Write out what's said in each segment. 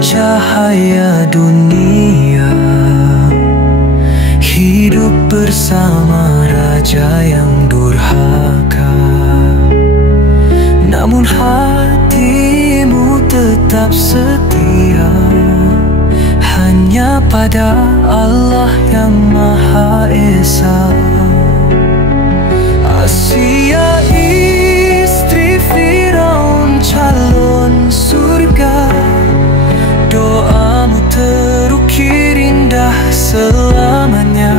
cahaya dunia, hidup bersama raja yang durhaka. Namun hatimu tetap setia hanya pada Allah yang Maha Esa. Asia istri Firaun calon surga, doamu terukir indah selamanya.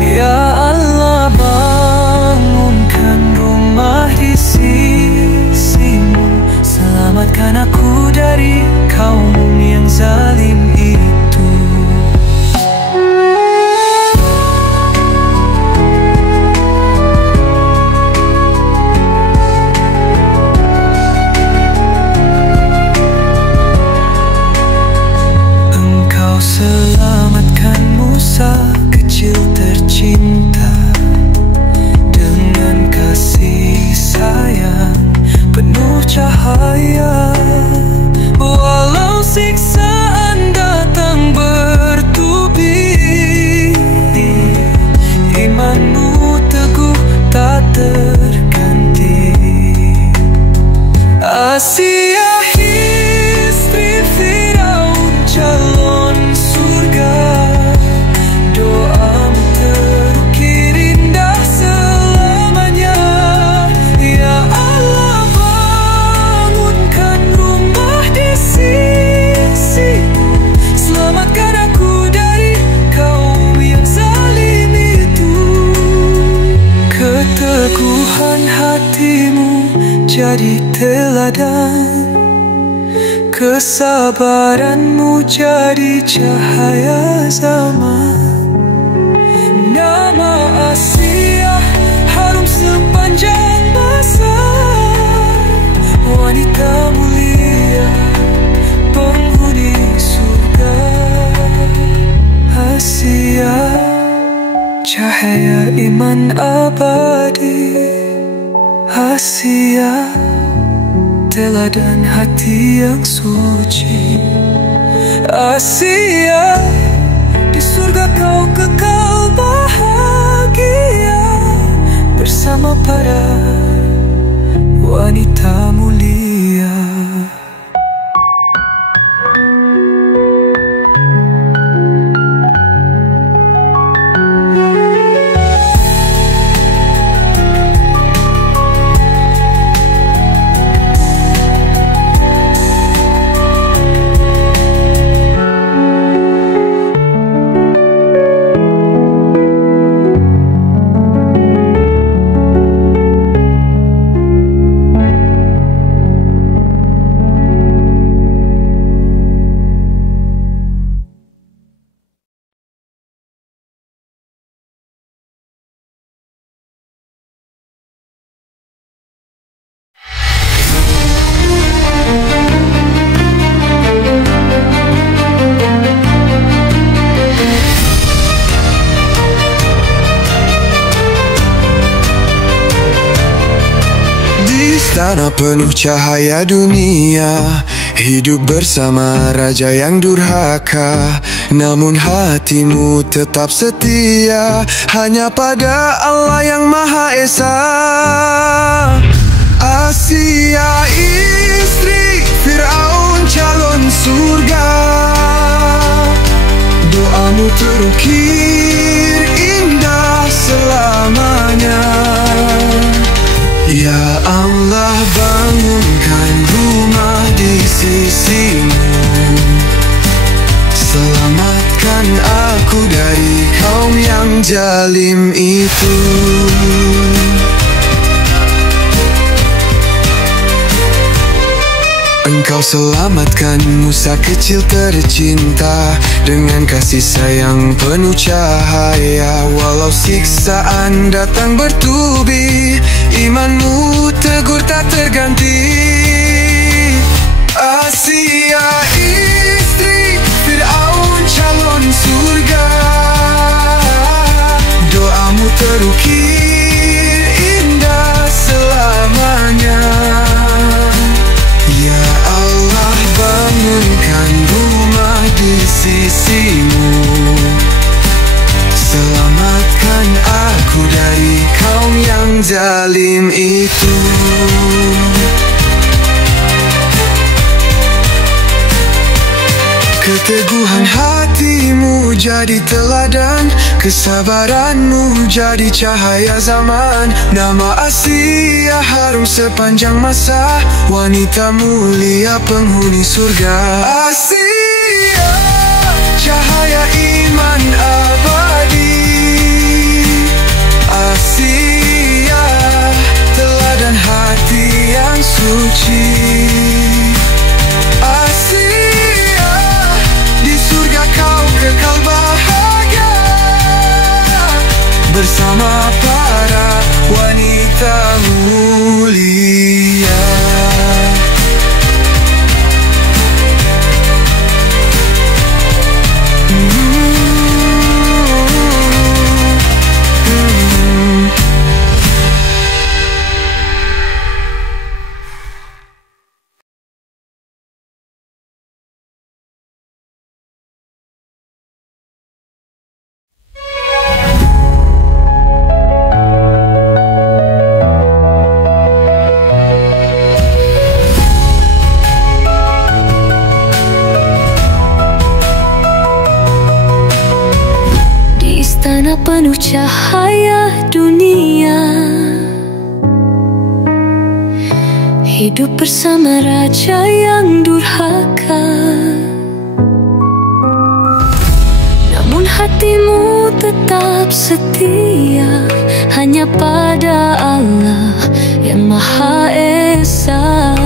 Ya Allah, bangunkan rumah di sisimu, selamatkan aku dari kaum yang zalim itu. Selamatkan Musa kecil tercinta dengan kasih sayang penuh cahaya. Walau siksaan datang bertubi, imanmu teguh tak terganti. Asia istri Firaun calon surga, doamu terukir indah selamanya. Ya Allah, bangunkan rumah di sisimu, selamatkan aku dari kaum yang zalim itu. Keteguhan hatimu jadi teladan, kesabaranmu jadi cahaya zaman. Nama Asia harum sepanjang masa, wanita mulia penghuni surga. Asia cahaya iman abadi, Asia teladan hati yang suci. Asia, di surga kau kekal bahagia bersama para wanita mulia. Tanah penuh cahaya dunia, hidup bersama raja yang durhaka. Namun hatimu tetap setia hanya pada Allah yang Maha Esa. Asia istri Firaun calon surga, doamu terukir indah selamanya. Ya Allah, bangunkan rumah di sisimu, selamatkan aku dari kaum yang zalim itu. Engkau selamatkan Musa kecil tercinta dengan kasih sayang penuh cahaya. Walau siksaan datang bertubi, imanmu teguh tak terganti. Asia istri Firaun calon surga, doamu terukir indah selamanya. Ya Allah, bangunkan zalim itu. Keteguhan hatimu jadi teladan, kesabaranmu jadi cahaya zaman. Nama Asia harum sepanjang masa, wanita mulia penghuni surga. Asia, cahaya iman abadi. Asia, teladan hati yang suci. Asia, di surga kau kekal bahagia bersama para wanita mulia. Penuh cahaya dunia, hidup bersama raja yang durhaka. Namun hatimu tetap setia hanya pada Allah yang Maha Esa.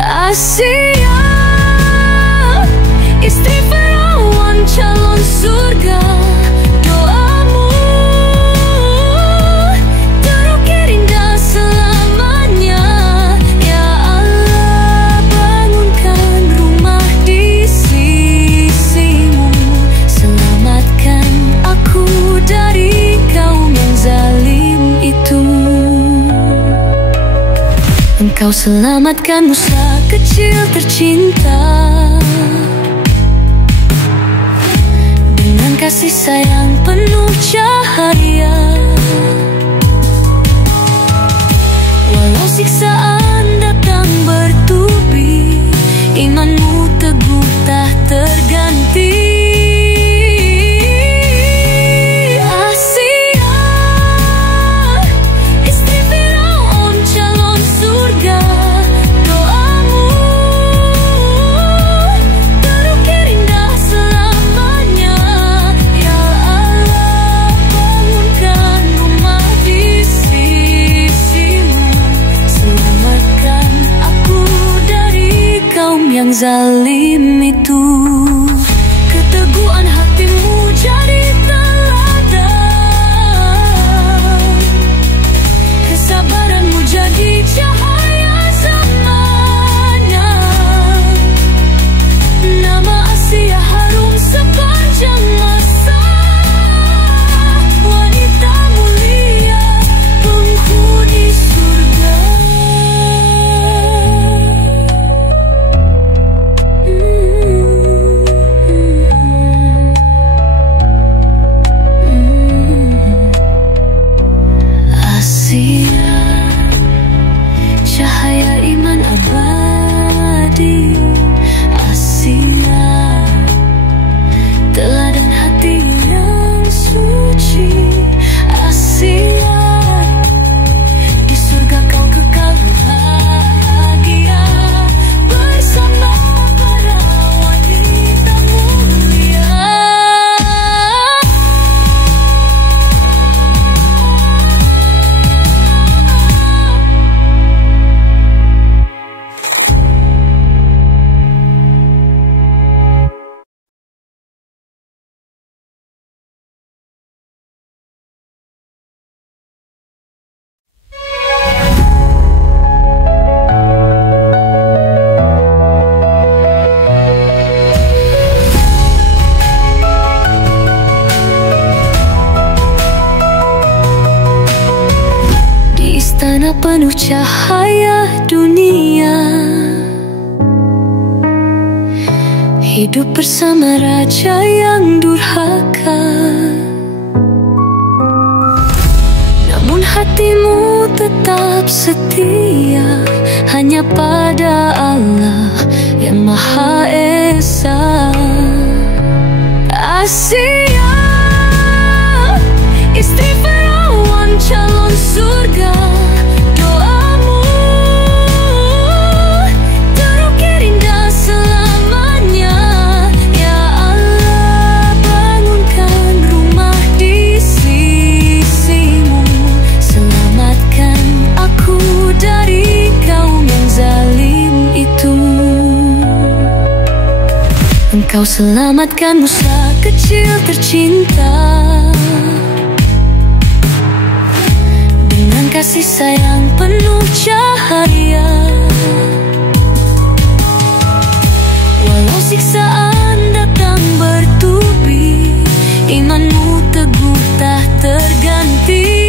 Asia, istri Firaun calon surga. Engkau selamatkan Musa kecil tercinta dengan kasih sayang penuh cahaya. Walau siksaan datang bertubi, imanmu teguh tak terganti. Yang zalim itu, keteguhan hatimu jadi teladan, kesabaranmu jadi cahaya zamannya. Nama Asia harum sepanjang masa, wanita mulia penghuni surga. Cahaya iman abadi. Asia, teladan hati yang suci. Asia, di surga kau kekal bahagia bersama para wanita mulia. Penuh cahaya dunia, hidup bersama raja yang durhaka. Namun hatimu tetap setia hanya pada Allah yang Maha Esa. Asia, istri Firaun calon surga, doamu terukir indah selamanya. Ya Allah, bangunkan rumah di sisimu, selamatkan aku dari kaum yang zalim itu. Engkau selamatkan Musa kecil tercinta dengan kasih sayang penuh cahaya. Walau siksaan datang bertubi, imanmu teguh tak terganti.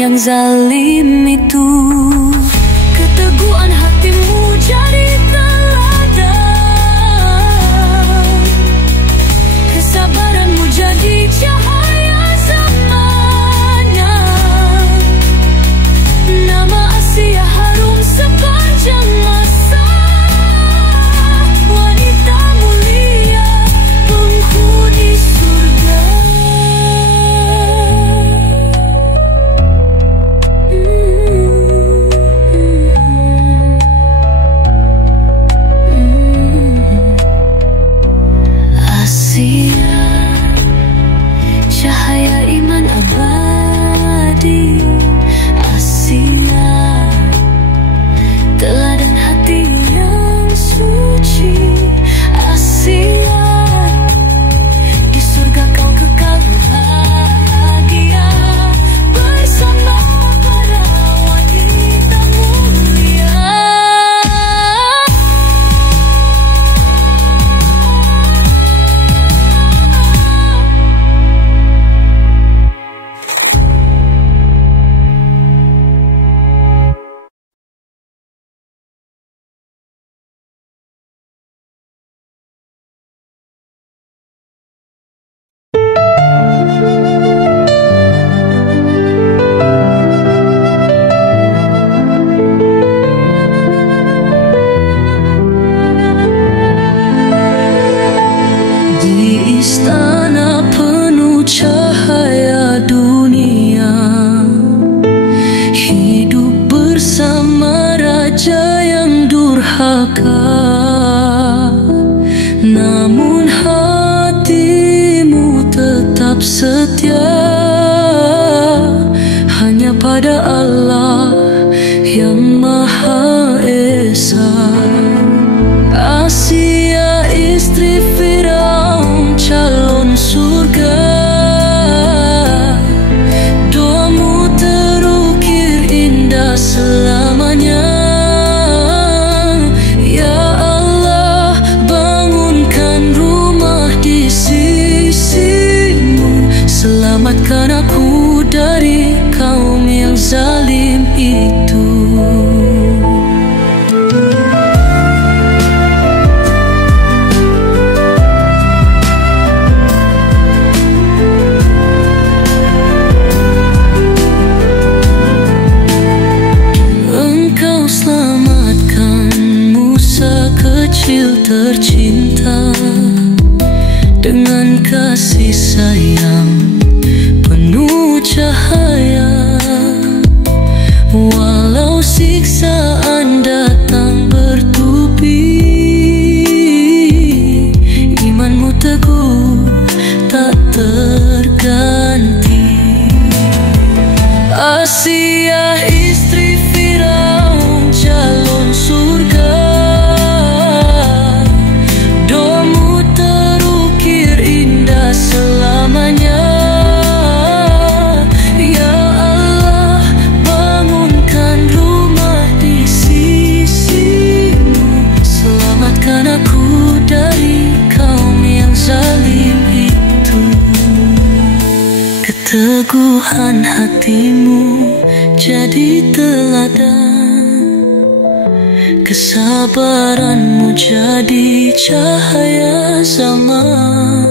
Yang zalim itu, keteguhan hatimu jadi teladan, kesabaranmu jadi cahaya zamannya. Nama Asia harum sepanjang masa, wanita mulia penghuni surga. Cahaya iman abadi, Asia teladan hati yang suci. Asia, di surga kau kekal bahagia bersama para wanita mulia. Istana penuh cahaya dunia, hidup bersama raja yang durhaka. Namun hatimu tetap setia hanya pada Allah yang Maha Esa. Asia, istri Firaun calon surga, doamu terukir indah selamanya. Ya Allah, bangunkan rumah di sisimu, selamatkan aku dari kaum yang zalim itu. Tercinta dengan kasih sayang penuh Keteguhan hatimu jadi teladan, kesabaranmu jadi cahaya zaman.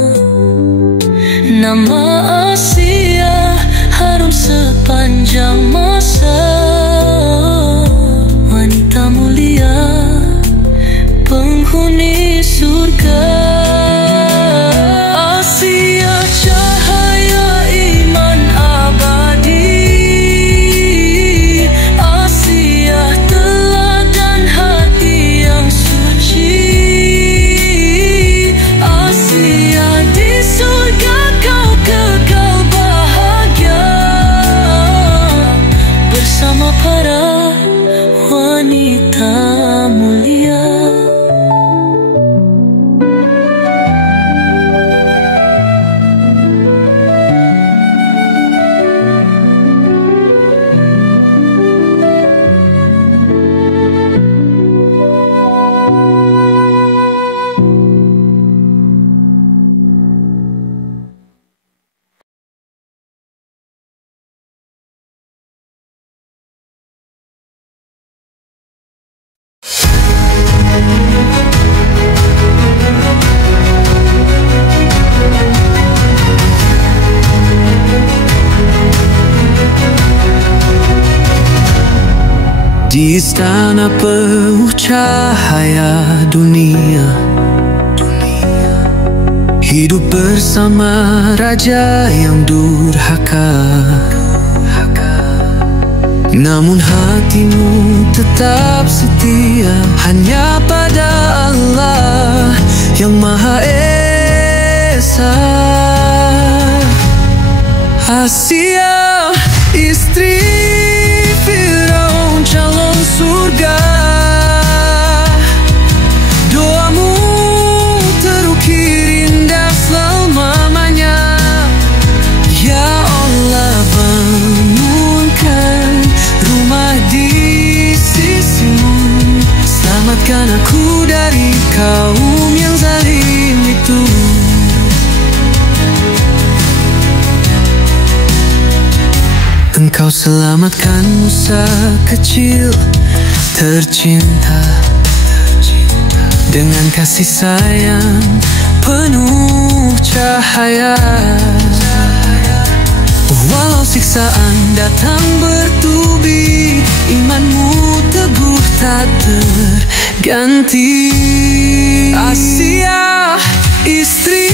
Nama Asia harum sepanjang masa, wanita mulia, penghuni surga. Asia cahaya iman abadi, Asia teladan hati yang suci, Asia di surga kau kekal bahagia bersama para wanita mulia. Di istana penuh cahaya dunia, hidup bersama raja yang durhaka. Namun hatimu tetap setia hanya pada Allah yang Maha Esa. Asia, istri Firaun calon surga, doamu terukir indah selamanya. Ya Allah, bangunkan rumah di sisimu, selamatkan aku dari kaum yang zalim itu. Engkau selamatkan Musa kecil tercinta dengan kasih sayang penuh cahaya. Walau siksaan datang bertubi, imanmu teguh tak terganti. Asia, istri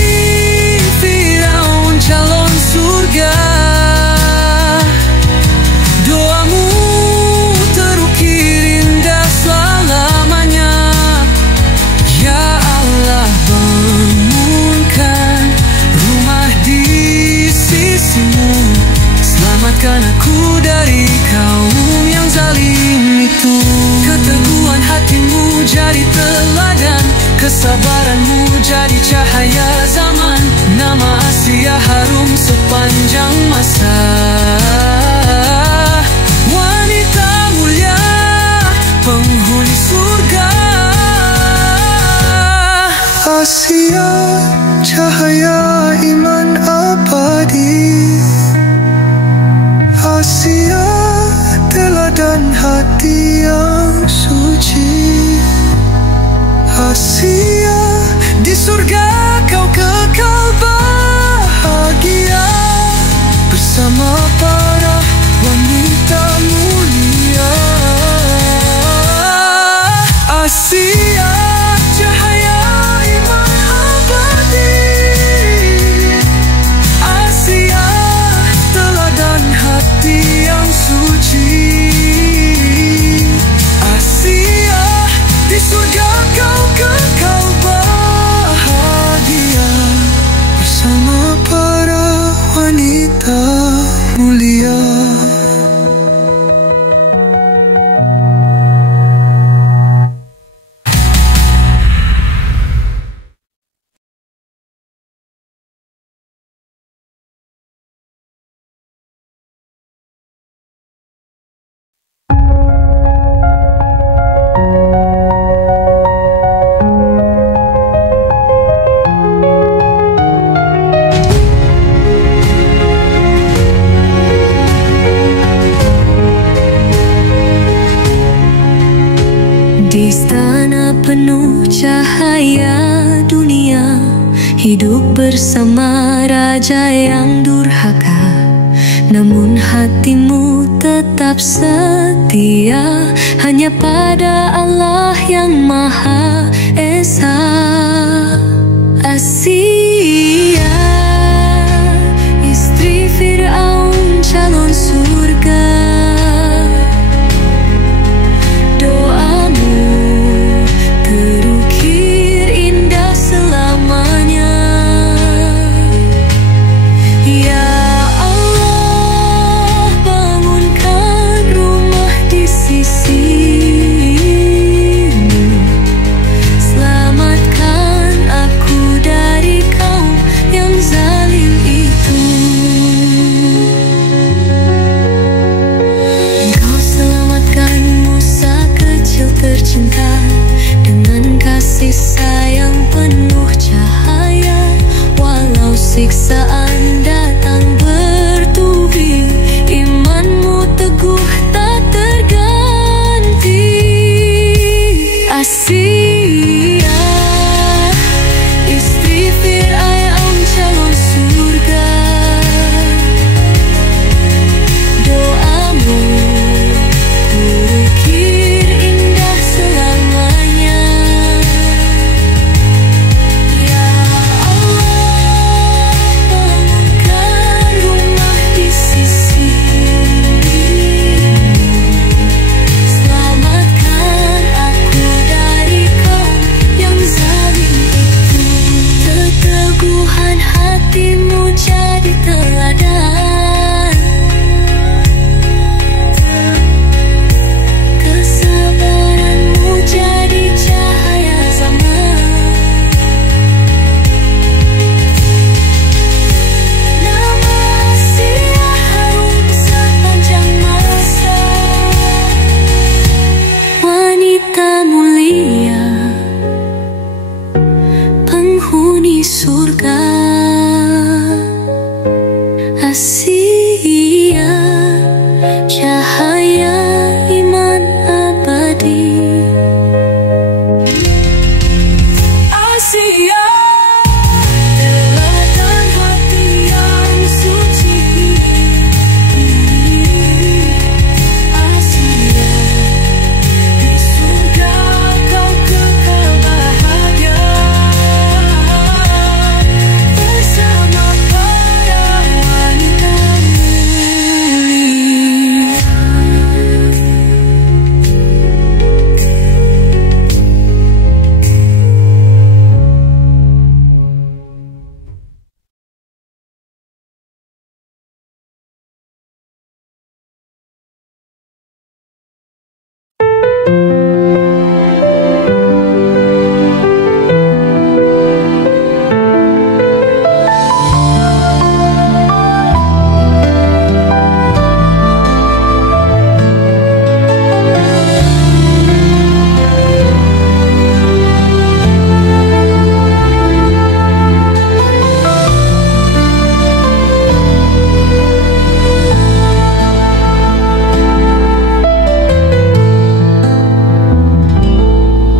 Firaun calon surga, doamu terukir indah selamanya. Ya Allah, bangunkan rumah di sisimu, selamatkan aku dari kaum yang zalim itu. Keteguhan hatimu jadi teladan, kesabaranmu jadi cahaya zaman. Nama Asia harum sepanjang masa, wanita mulia, penghuni surga. Asia, cahaya iman abadi, Asia teladan hati yang suci, Asia di surga kau kekal bahagia bersama para wanita mulia. Asia, cahaya iman abadi, Asia teladan hati yang suci, Asia di surga kau kekal bahagia Hidup bersama raja yang durhaka, namun hatimu tetap setia hanya pada Allah yang Maha Esa. Asia, istri Fir'aun calon surga, doamu terukir indah selamanya. Ya Allah, bangunkan rumah di sisimu, selamatkan aku dari kaum yang zalim itu. Engkau selamatkan Musa kecil tercinta dengan kasih sayang penuh cahaya. Walau siksaan datang bertubi, imanmu teguh tak terganti. Asia, istri Fir'aun calon surga, doamu terukir indah selamanya. Ya Allah, bangunkan rumah di sisimu, selamatkan aku dari kaum yang zalim itu. Keteguhan hatimu jadi teladan, kesabaranmu jadi cahaya zaman. Nama Asia harum sepanjang masa, wanita mulia, penghuni surga. Asia, cahaya iman abadi. Asia, teladan hati yang suci. Asia, di surga kau kekal bahagia bersama para wanita mulia.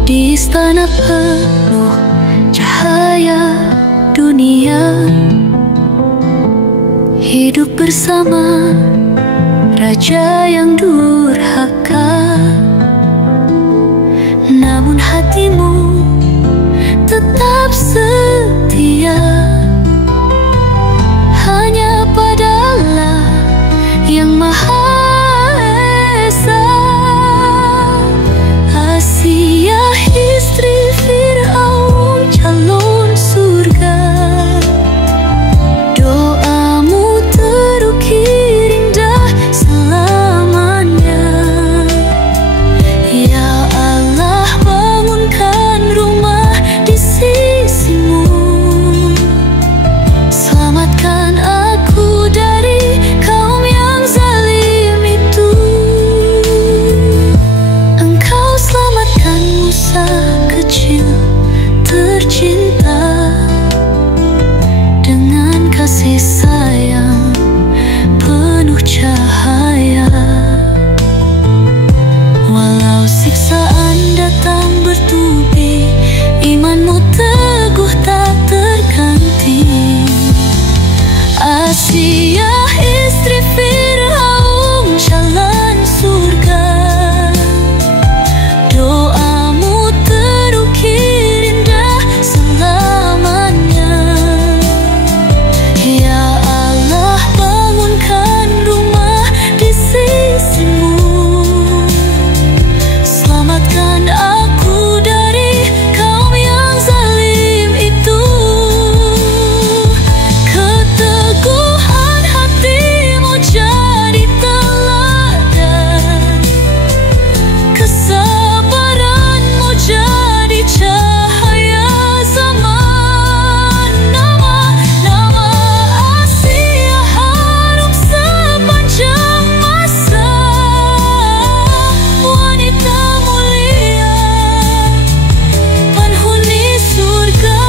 Di istana penuh cahaya dunia, hidup bersama raja yang durhaka, namun hatimu tetap setia hanya pada Allah yang Maha Esa. Asia, istri Fir'aun calon surga, doamu terukir indah selamanya. Ya Allah, bangunkan rumah di sisimu, Asia istri Fir'aun jalan surga. Doamu terukir indah selamanya. Ya Allah, bangunkan rumah di sisimu. Selamatkan aku dari kaum yang zalim itu. Keteguhan hatimu jadi teladan, kesabaranmu jadi cahaya zaman. Nama Asia harum sepanjang masa. Wanita mulia, penghuni surga.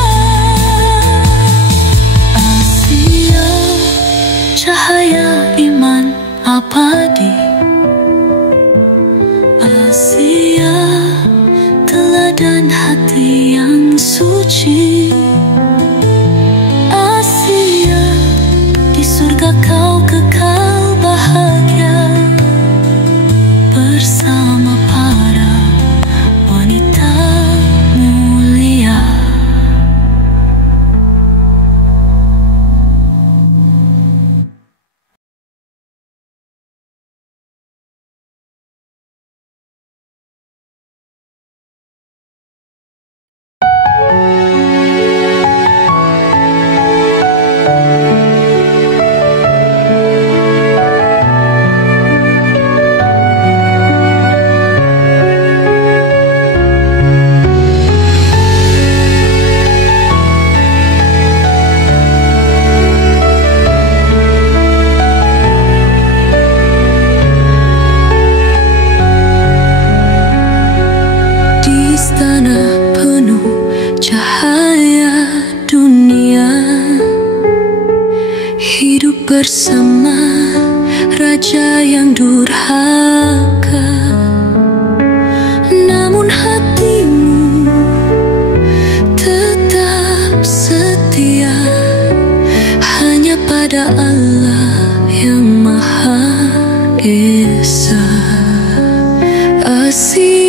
Asia, cahaya iman abadi. Asia, teladan hati yang suci. Asia, di surga kau kekal bahagia bersama para wanita mulia. Di istana penuh cahaya dunia, hidup bersama raja yang durhaka. Namun hatimu tetap setia hanya pada Allah yang Maha Esa. Asia,